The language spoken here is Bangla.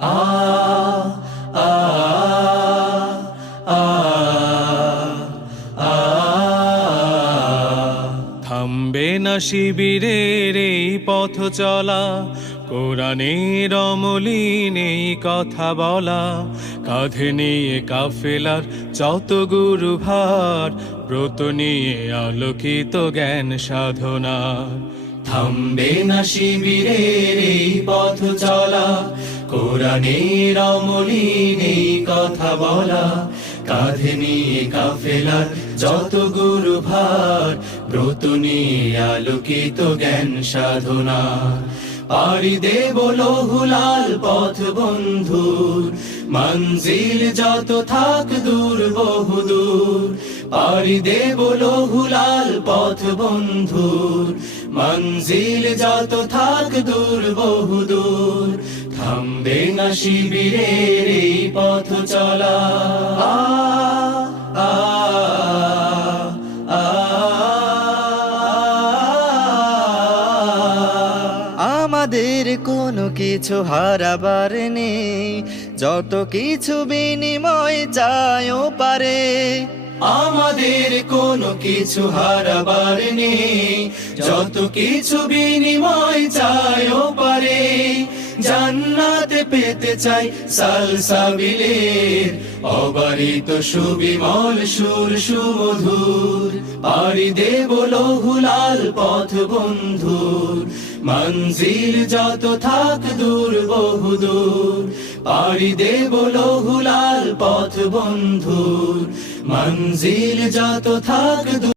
আ আ আ আ থামবে না শিবিরের এই পথ চলা, কোরআনের অমলিন এই কথা বলা, কাঁধে নিয়ে কাফেলার যত গুরু ভার, ব্রত নিয়ে আলোকিত জ্ঞান সাধনা। থামবে না শিবিরের এই পথ চলা, কোরআনের অমলিন এই কথা বলা, কাঁধে নিয়ে কাফেলার যত গুরু ভার, ব্রত নিয়ে আলোকিত জ্ঞান সাধনা। পাড়ি দেব লৌহুলাল পথ বন্ধুর, মঞ্জিল যত থাক দূর বহুদূর। পাড়ি দেব লৌহুলাল পথ বন্ধুর, মঞ্জিল যত থাক দূর বহুদূর। থামবে না শিবিরের এই পথ চলা। আ আ আ আমাদের কোনো কিছু হারাবার নেই, যত কিছু বিনিময় চাইও পারে। আমাদের কোনো কিছু হারাবার নেই, যত কিছু বিনিময় চাইও পারে। জান্নাতে পেতে চাই সালসাবিলের অবারিত সুবিমল সুর সুমধুর। পাড়ি দেব লৌহুলাল পথ বন্ধুর, মঞ্জিল যত থাক দূর বহুদূর। পাড়ি দেব লৌহুলাল পথ বন্ধুর, মঞ্জিল যত থাক দূর।